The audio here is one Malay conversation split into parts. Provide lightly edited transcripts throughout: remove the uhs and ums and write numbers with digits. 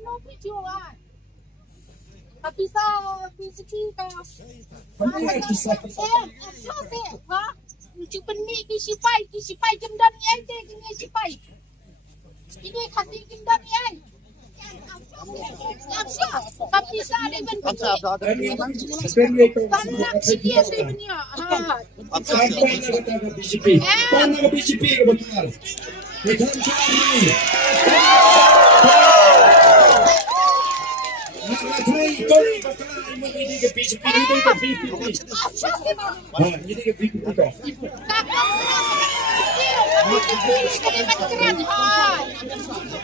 no video ah. Tapi sa PCP ka. Ha? Cuba ni kisipai jemdan ni ente kini sipai. Ini kasih jemdan ni ai. Apa? Tapi sa ni ben. Tanah sikit ni benia. Ha. Paano ka PCP ka betul? Ikaw ni. Nakatry ko bakal mo hindi ka PCP hindi ka PCP. Hindi ka PCP ka.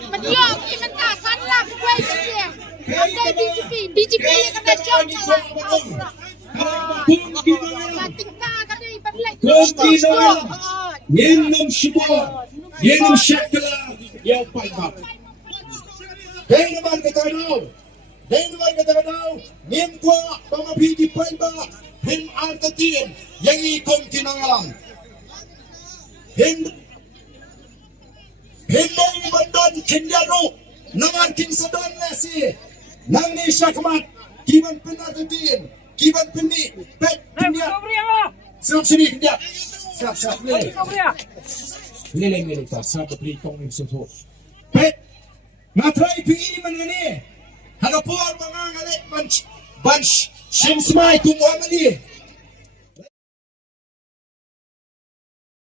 Mendiam kita salah gue dia. Ada BJP kena jawab. Yenum semua, yenum syakla, yang paibab. Dengan kata tahu, nim kuah pemapi di paibab, him artatin, yang ikon kinangalang. Him bandan kinjaro, nangan kinsadan nasi, nang ni syakmat, kiban penartatin, kiban pendi, pet pendia. Serap sini dia. Serap ni. Lele tak serap beri tong ni semua. Pet. Matrai PI mana ni? Hagapur mga ngalit bunch. Sim smai tunggu amani.